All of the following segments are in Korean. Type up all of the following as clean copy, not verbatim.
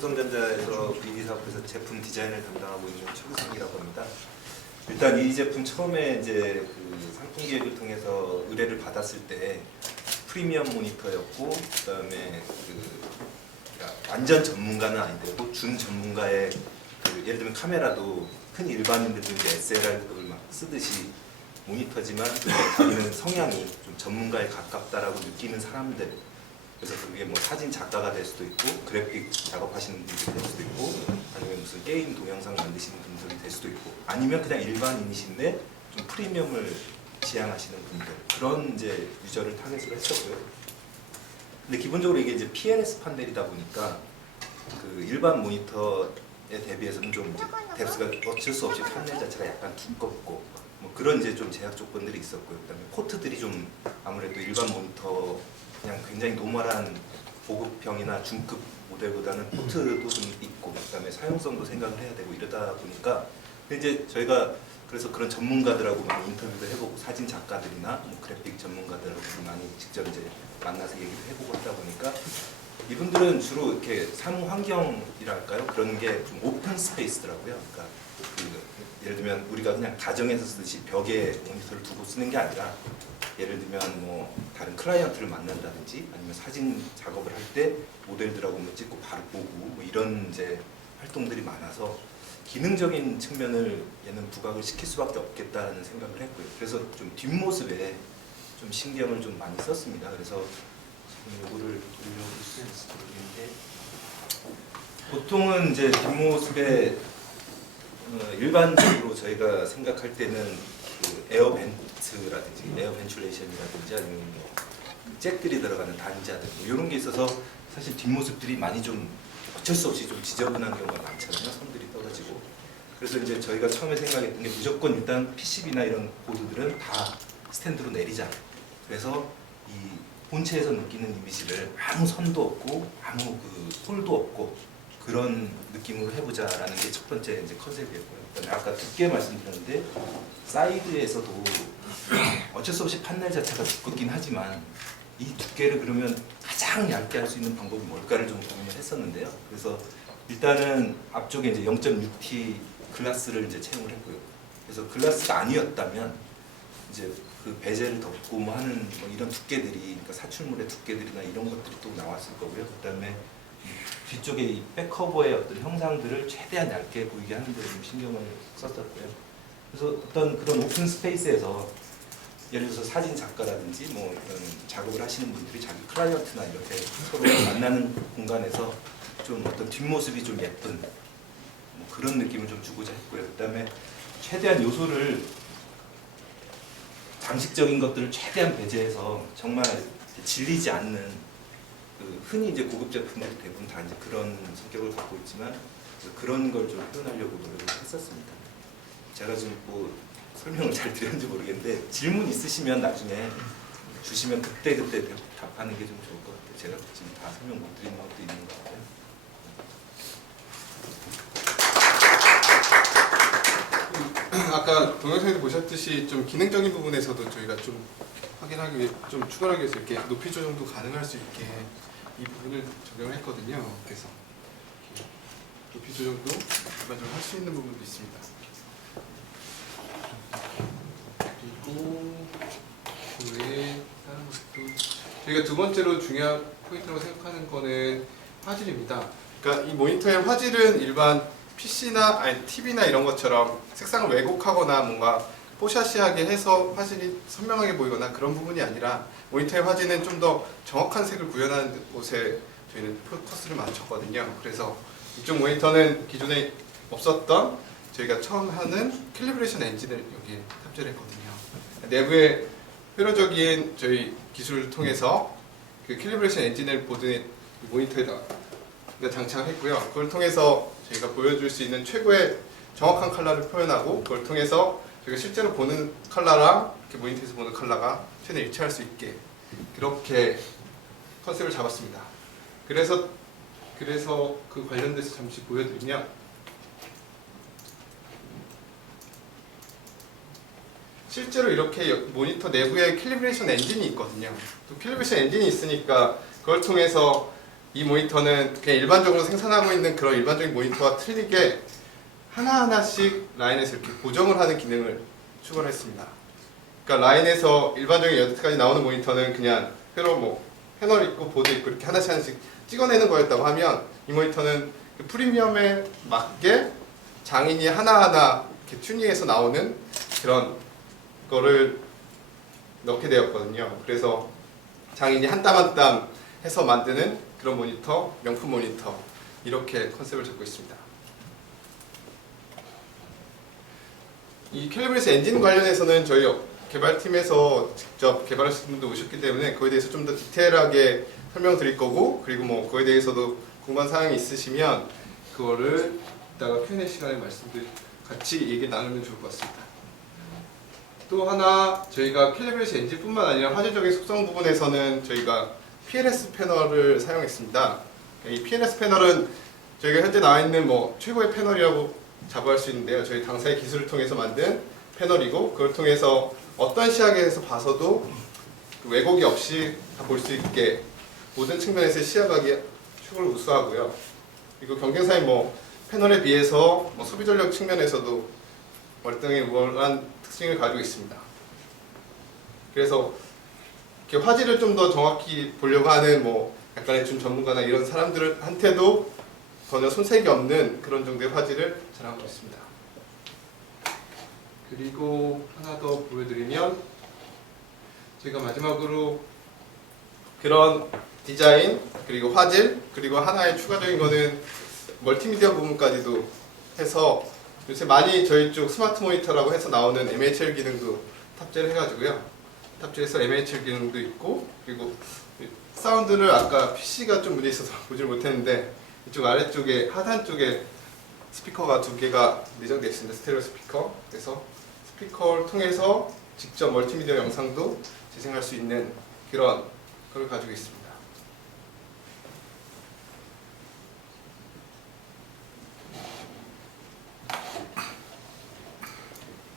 삼성전자에서 BD 사업에서 제품 디자인을 담당하고 있는 최규성이라고 합니다. 일단 이 제품 처음에 이제 그 상품 기획을 통해서 의뢰를 받았을 때 프리미엄 모니터였고, 그다음에 그러니까 완전 전문가는 아닌데도 준 전문가의 예를 들면 카메라도 흔히 일반인들도 이제 SLR급을 막 쓰듯이 모니터지만 자기는 성향이 좀 전문가에 가깝다라고 느끼는 사람들, 그래서 그게 뭐 사진 작가가 될 수도 있고 그래픽 작업하시는 분들이 될 수도 있고 아니면 무슨 게임 동영상 만드시는 분들이 될 수도 있고 아니면 그냥 일반인이신데 좀 프리미엄을 지향하시는 분들, 그런 이제 유저를 타겟으로 했었고요. 근데 기본적으로 이게 이제 PLS 판넬이다 보니까 그 일반 모니터에 대비해서는 좀 이제 뎁스가 어쩔 수 없이 판넬 자체가 약간 두껍고 뭐 그런 이제 좀 제약 조건들이 있었고요. 그다음에 포트들이 좀 아무래도 일반 모니터 그냥 굉장히 노멀한 보급형이나 중급 모델보다는 포트도 좀 있고 그다음에 사용성도 생각을 해야 되고 이러다 보니까 근데 이제 저희가 그래서 그런 전문가들하고 많이 인터뷰도 해보고 사진 작가들이나 뭐 그래픽 전문가들하고 많이 직접 이제 만나서 얘기를 해보고 하다 보니까 이분들은 주로 이렇게 사무 환경이랄까요? 그런 게 좀 오픈 스페이스더라고요. 그러니까 예를 들면 우리가 그냥 가정에서 쓰듯이 벽에 모니터를 두고 쓰는 게 아니라 예를 들면 뭐 다른 클라이언트를 만난다든지 아니면 사진 작업을 할 때 모델들하고 뭐 찍고 바로 보고 뭐 이런 이제 활동들이 많아서 기능적인 측면을 얘는 부각을 시킬 수밖에 없겠다는 생각을 했고요. 그래서 좀 뒷모습에 좀 신경을 좀 많이 썼습니다. 그래서 이거를 돌려볼 수 있을지 모르겠는데 보통은 이제 뒷모습에 일반적으로 저희가 생각할 때는 그 에어 벤트라든지 에어 벤츄레이션이라든지 아니면 뭐 잭들이 들어가는 단자들 뭐 이런 게 있어서 사실 뒷모습들이 많이 좀 어쩔 수 없이 좀 지저분한 경우가 많잖아요. 선들이 떨어지고. 그래서 이제 저희가 처음에 생각했던 게 무조건 일단 PCB나 이런 보드들은 다 스탠드로 내리자. 그래서 이 본체에서 느끼는 이미지를 아무 선도 없고 아무 그 홀도 없고 그런 느낌으로 해보자라는 게 첫 번째 이제 컨셉이었고요. 그다음에 아까 두께 말씀드렸는데 사이드에서도 어쩔 수 없이 판넬 자체가 두껍긴 하지만 이 두께를 그러면 가장 얇게 할 수 있는 방법이 뭘까를 좀 고민을 했었는데요. 그래서 일단은 앞쪽에 이제 0.6T 글라스를 이제 채용을 했고요. 그래서 글라스가 아니었다면 이제 그 베젤을 덮고 뭐 하는 뭐 이런 두께들이, 그러니까 사출물의 두께들이나 이런 것들이 또 나왔을 거고요. 그다음에 뒤쪽에 이 백커버의 어떤 형상들을 최대한 얇게 보이게 하는 데 좀 신경을 썼었고요. 그래서 어떤 그런 오픈 스페이스에서 예를 들어서 사진 작가라든지 뭐 이런 작업을 하시는 분들이 자기 클라이언트나 이렇게 서로 만나는 공간에서 좀 어떤 뒷모습이 좀 예쁜 뭐 그런 느낌을 좀 주고자 했고요. 그다음에 최대한 요소를 장식적인 것들을 최대한 배제해서 정말 질리지 않는 그 흔히 이제 고급 제품들이 대부분 다 이제 그런 성격을 갖고 있지만 그런 걸 좀 표현하려고 노력을 했었습니다. 제가 지금 뭐 설명을 잘 드렸는지 모르겠는데 질문 있으시면 나중에 주시면 그때 답하는 게 좀 좋을 것 같아요. 제가 지금 다 설명 못 드리는 것도 있는 것 같아요. 아까 동영상에서 보셨듯이 좀 기능적인 부분에서도 저희가 좀 확인하기 위해 좀 추가하기 위해서 이렇게 높이 조정도 가능할 수 있게 이 부분을 적용을 했거든요. 그래서 높이 조정도 일반적으로 할 수 있는 부분도 있습니다. 그리고 그 외에 다른 것도 저희가 두 번째로 중요한 포인트라고 생각하는 거는 화질입니다. 그러니까 이 모니터의 화질은 일반 PC나 아니 TV나 이런 것처럼 색상을 왜곡하거나 뭔가 뽀샤시하게 해서 화질이 선명하게 보이거나 그런 부분이 아니라 모니터의 화질은 좀 더 정확한 색을 구현하는 곳에 저희는 포커스를 맞췄거든요. 그래서 이쪽 모니터는 기존에 없었던 저희가 처음 하는 캘리브레이션 엔진을 여기에 탑재를 했거든요. 내부에 회로적인 저희 기술을 통해서 그 캘리브레이션 엔진을 보드 모니터에다가 장착을 했고요. 그걸 통해서 저희가 보여줄 수 있는 최고의 정확한 컬러를 표현하고 그걸 통해서 저희가 실제로 보는 컬러랑 이렇게 모니터에서 보는 컬러가 최대한 일치할 수 있게 그렇게 컨셉을 잡았습니다. 그래서 그 관련돼서 잠시 보여드리면 실제로 이렇게 모니터 내부에 캘리브레이션 엔진이 있거든요. 또 캘리브레이션 엔진이 있으니까 그걸 통해서 이 모니터는 그냥 일반적으로 생산하고 있는 그런 일반적인 모니터와 틀리게 하나하나씩 라인에서 이렇게 고정을 하는 기능을 추가를 했습니다. 그러니까 라인에서 일반적인 여태까지 나오는 모니터는 그냥 회로 뭐 패널 있고 보드 있고 이렇게 하나씩 하나씩 찍어내는 거였다고 하면 이 모니터는 그 프리미엄에 맞게 장인이 하나하나 이렇게 튜닝해서 나오는 그런 거를 넣게 되었거든요. 그래서 장인이 한 땀 한 땀 해서 만드는 그런 모니터, 명품 모니터 이렇게 컨셉을 잡고 있습니다. 이 캘리브레이션 엔진 관련해서는 저희 개발팀에서 직접 개발하신 분도 오셨기 때문에 그거에 대해서 좀 더 디테일하게 설명드릴 거고, 그리고 뭐 그거에 대해서도 궁금한 사항이 있으시면 그거를 이따가 Q&A 시간에 같이 얘기 나누면 좋을 것 같습니다. 또 하나 저희가 캘리브레이션 엔진뿐만 아니라 화제적인 속성 부분에서는 저희가 PLS 패널을 사용했습니다. 이 PLS 패널은 저희가 현재 나와 있는 뭐 최고의 패널이라고 자부할 수 있는데요. 저희 당사의 기술을 통해서 만든 패널이고, 그걸 통해서 어떤 시야에서 봐서도 왜곡이 없이 다 볼 수 있게 모든 측면에서 시야각이 축을 우수하고요. 그리고 경쟁사의 뭐 패널에 비해서 뭐 소비 전력 측면에서도 월등히 우월한 특징을 가지고 있습니다. 그래서 이렇게 화질을 좀 더 정확히 보려고 하는 뭐 약간의 준 전문가나 이런 사람들한테도 전혀 손색이 없는 그런 정도의 화질을 자랑하고 있습니다. 그리고 하나 더 보여드리면 제가 마지막으로 그런 디자인 그리고 화질 그리고 하나의 추가적인 거는 멀티미디어 부분까지도 해서 요새 많이 저희 쪽 스마트 모니터라고 해서 나오는 MHL 기능도 탑재를 해가지고요. 탑재해서 MHL 기능도 있고, 그리고 사운드를 아까 PC가 좀 문제 있어서 보질 못했는데 이쪽 아래쪽에 하단 쪽에 스피커가 2개가 내장되어 있습니다. 스테레오 스피커. 그래서 스피커를 통해서 직접 멀티미디어 영상도 재생할 수 있는 그런 걸 가지고 있습니다.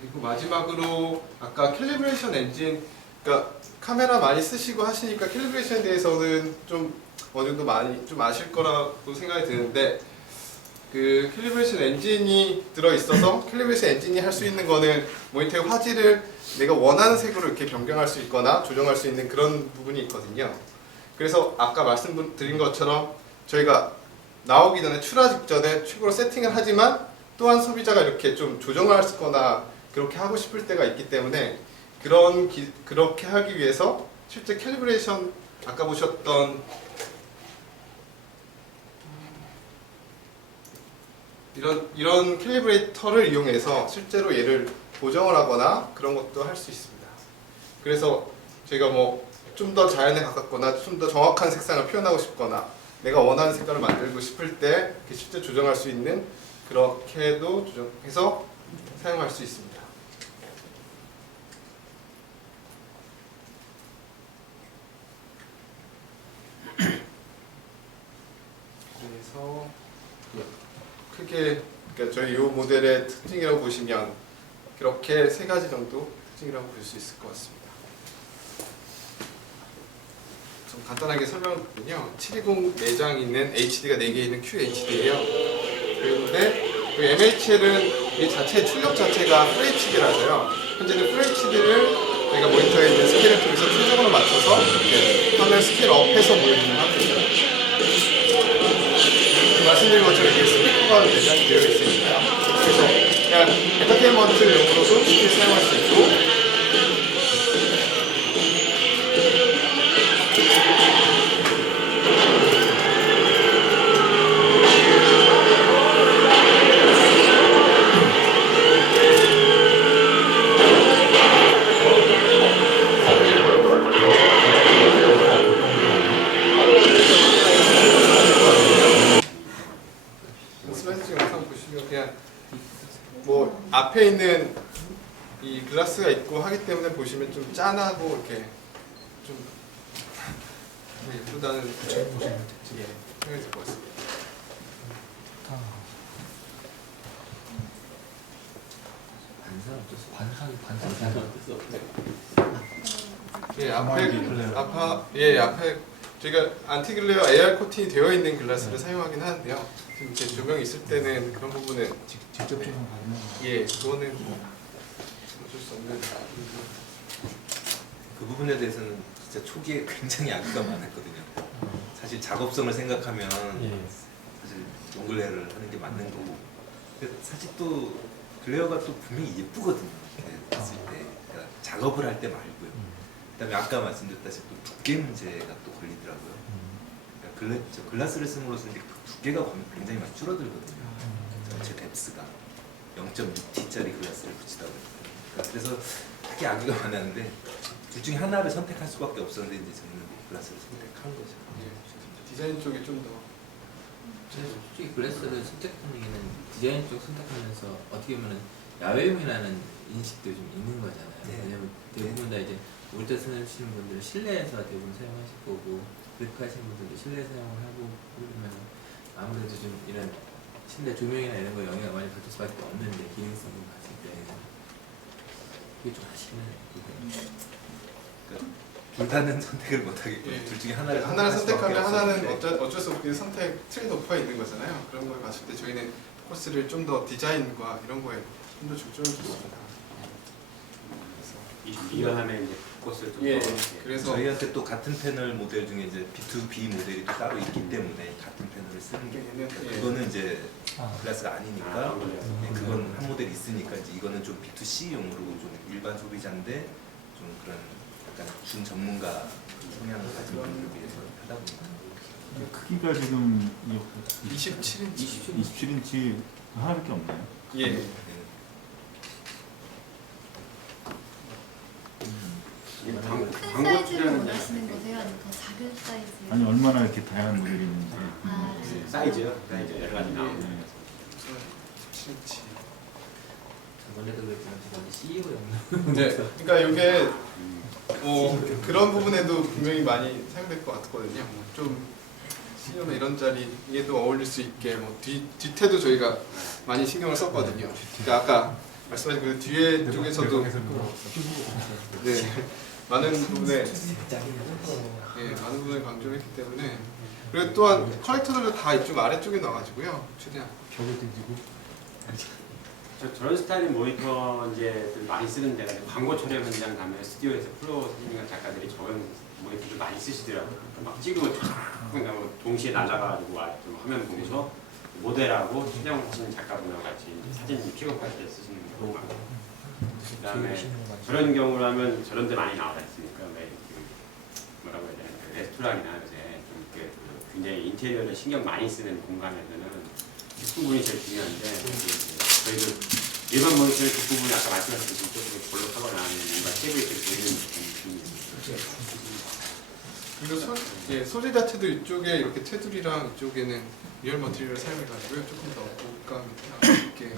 그리고 마지막으로 아까 캘리브레이션 엔진, 그러니까 카메라 많이 쓰시고 하시니까 캘리브레이션에 대해서는 좀 어느 정도 많이 좀 아실 거라고 생각이 드는데, 그 캘리브레이션 엔진이 들어 있어서 캘리브레이션 엔진이 할 수 있는 거는 모니터의 화질을 내가 원하는 색으로 이렇게 변경할 수 있거나 조정할 수 있는 그런 부분이 있거든요. 그래서 아까 말씀드린 것처럼 저희가 나오기 전에 출하 직전에 최고로 세팅을 하지만 또한 소비자가 이렇게 좀 조정할 거나 그렇게 하고 싶을 때가 있기 때문에 그렇게 하기 위해서 실제 캘리브레이션 아까 보셨던 이런 캘리브레이터를 이용해서 실제로 얘를 보정을 하거나 그런 것도 할 수 있습니다. 그래서 저희가 뭐 좀 더 자연에 가깝거나 좀 더 정확한 색상을 표현하고 싶거나 내가 원하는 색깔을 만들고 싶을 때 실제 조정할 수 있는, 그렇게도 조정해서 사용할 수 있습니다. 그래서 크게 그러니까 저희 이 모델의 특징이라고 보시면 이렇게 3가지 정도 특징이라고 볼 수 있을 것 같습니다. 좀 간단하게 설명드리면요, 720 내장 있는 HD가 4개 있는 QHD예요. 그런데 그 MHL은 이 자체 출력 자체가 FHD라서요. 현재는 FHD를 저희가 모니터에 있는 스케일을 통해서 최적으로 맞춰서 이렇게 화면 스케일 업해서 보여주는 합니다. 말씀드린 것처럼 이게 스피커가 내장이 되어 있으니까 그래서 그냥 엔터테인먼트용으로도 쉽게 사용할 수 있고, 슬라이드 영상 보시면 그냥 뭐 앞에 있는 이 글라스가 있고 하기 때문에 보시면 좀 짠하고 이렇게 좀 예쁘다는 생각이 들 것 같습니다. 반사는 어쩔 수 없네. 예, 앞에 저희가 안티글레어 AR 코팅이 되어 있는 글라스를 사용하긴 하는데요. 지금 제 조명이 있을 때는 그런 부분은 직접 조명 받으면 예, 그거는 어쩔 수 없는. 그 부분에 대해서는 진짜 초기에 굉장히 악의가 많았거든요. 사실 작업성을 생각하면 사실 롱글레어를 하는 게 맞는 거고, 근데 사실 또 글레어가 또 분명히 예쁘거든요. 이렇게 봤을 때, 그러니까 작업을 할 때 말고요. 그다음에 아까 말씀드렸다시피 또 두께 문제가 또 걸리더라고요. 그러니까 글라스를 씀으로써 이제 그 두께가 굉장히 많이 줄어들거든요. 전체 뎁스가 0.6T짜리 글라스를 붙이다 보니까. 그러니까 그래서 되게 악의가 많았는데 둘 중에 하나를 선택할 수밖에 없었는데 이제 저는 글라스를 선택한 거죠. 예, 디자인 쪽이 좀 더. 저는 솔직히 글래스를 선택하는 게는 디자인 쪽 선택하면서 어떻게 보면 야외용이라는 인식도 좀 있는 거잖아요. 네. 왜냐면 대부분 다 이제 모니터 쓰시는 분들은 실내에서 대부분 사용하실 거고 그래픽 하시는 분들도 실내 사용을 하고 그러면 아무래도 좀 이런 실내 조명이나 이런 거 영향을 많이 받을 수밖에 없는데 기능성을 봤을 때 그게 좀 아쉽긴 해요. 그러니까 둘 다는 선택을 못 하겠고 예. 둘 중에 하나를 하나를 선택할 수밖에 선택하면 하나는 없었는데 어쩔 수 없게 선택 트레이드오프가 있는 거잖아요. 그런 걸 봤을 때 저희는 코스를 좀 더 디자인과 이런 거에 좀 더 중점을 줬습니다. 이완하면 이제 코스를 좀 예, 더 그래서 저희한테 또 같은 패널 모델 중에 이제 B2B 모델이 또 따로 있기 때문에 같은 패널을 쓰는 게 얘는 예. 그거는 이제 글라스가 아니니까 네, 아, 그건 한 모델 있으니까 이제 이거는 좀 B2C용으로 좀 일반 소비자인데 좀 그런 약간 준 전문가 성향을 가진 분들을 위해서 하다 보니까 크기가 지금 27인치. 27인치 하나밖에 없나요? 예. 네. 큰 사이즈를 원하시는 거세요? 아니면 더 작은 사이즈? 아니 얼마나 이렇게 다양한 모델이 있는지. 아, 네. 사이즈요? 사이즈 여러 가지 나오는데 네. 27인치. 저번에도 그랬지만 저번에 CEO였나? 네, 그러니까 이게 그런 부분에도 분명히 많이 사용될 것 같거든요. 좀 CEO나 이런 자리에도 어울릴 수 있게 뒤태도 저희가 많이 신경을 썼거든요. 그러니까 아까 말씀하신 그 뒤에 쪽에서도 네, 많은 부분에 많은 부분을 강조했기 때문에 그리고 또한 커넥터들도 다 이쪽 아래쪽에 나와가지고요. 최대한 저런 스타일의 모니터 이제 좀 많이 쓰는 데가 광고 촬영 현장 가면 스튜디오에서 프로 사진가 작가들이 저런 모니터를 많이 쓰시더라고요. 막 찍고 그냥 동시에 날아가지고 좀 화면 보면서 모델하고 촬영하시는 작가분하고 같이 이제 사진 픽업할 때 쓰시는 경우가 많고 그다음에 저런 경우라면 저런 데 많이 나와 있으니까 뭐라고 해야 되나 레스토랑이나 요새 좀 이렇게 굉장히 인테리어를 신경 많이 쓰는 공간에서는 뒷부분이 제일 중요한데 저희도 일반 모니터의 뒷부분이 아까 말씀하셨듯이 조금 볼록하거나 뭔가 테이블이 보이는 느낌이 그리고 소재 자체도 이쪽에 이렇게 테두리랑 이쪽에는 리얼 머티리얼을 사용해가지고요. 조금 더 고감이 있게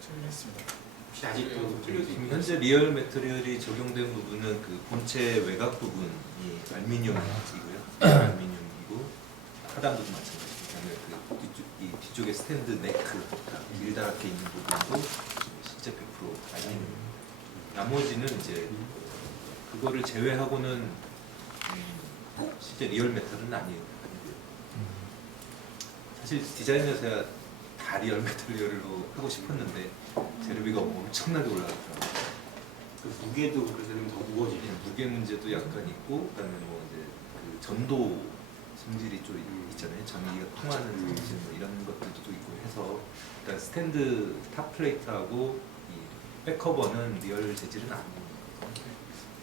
처리했습니다. 혹시 아직도 지금 현재 리얼 매트리얼이 적용된 부분은 그 본체 외곽 부분이 알루미늄이고요. 알루미늄이고 하단도 마찬가지고 그다음에 그 뒤쪽에 스탠드 네크 밀다랗게 있는 부분도 실제 100% 알루미늄. 나머지는 이제 그거를 제외하고는 실제 리얼 메탈은 아니고요. 사실 디자인에서야 다 리얼 메탈리얼로 하고 싶었는데 재료비가 엄청나게 올라갔더라고요. 그 무게도 그래서 더 무거워지네. 무게 문제도 약간 있고 그다음에 뭐 이제 그 전도 성질이 좀 있잖아요. 전기가 통하는 성질 뭐 이런 것들도 있고 해서 일단 스탠드 탑 플레이트하고 이 백커버는 리얼 재질은 아니에요.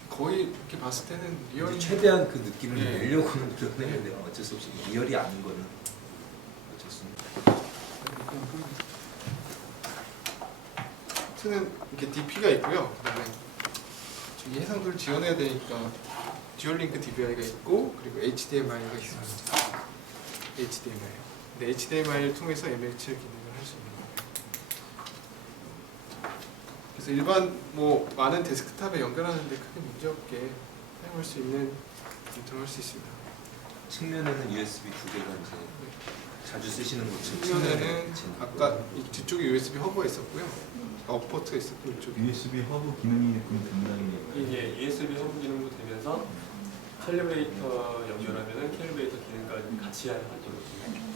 거의 이렇게 봤을 때는 리얼이 최대한 그 느낌을 네. 내려고는 노력을 했는데 어쩔 수 없이 리얼이 아닌 거는 어쩔 수 없는. 는 이렇게 DP가 있고요. 그다음에 저기 해상도를 지원해야 되니까 듀얼링크 DVI가 있고 그리고 HDMI가 있습니다. HDMI. 근데 HDMI를 통해서 MHL 기능을 할 수 있는 거예요. 그래서 일반 뭐 많은 데스크탑에 연결하는데 크게 문제없게 사용할 수 있는 모니터를 할 수 있습니다. 측면에는 USB 두 개가 이제 자주 쓰시는 것처럼 측면에는 아까 이 뒤쪽에 USB 허브가 있었고요. 아웃포트가 있었고 이쪽에 USB 허브 기능이 그럼 굉장히 이제 USB 허브 기능도 되면서 캘리브레이터 연결하면은 캘리브레이터 기능까지 같이 하는 활동을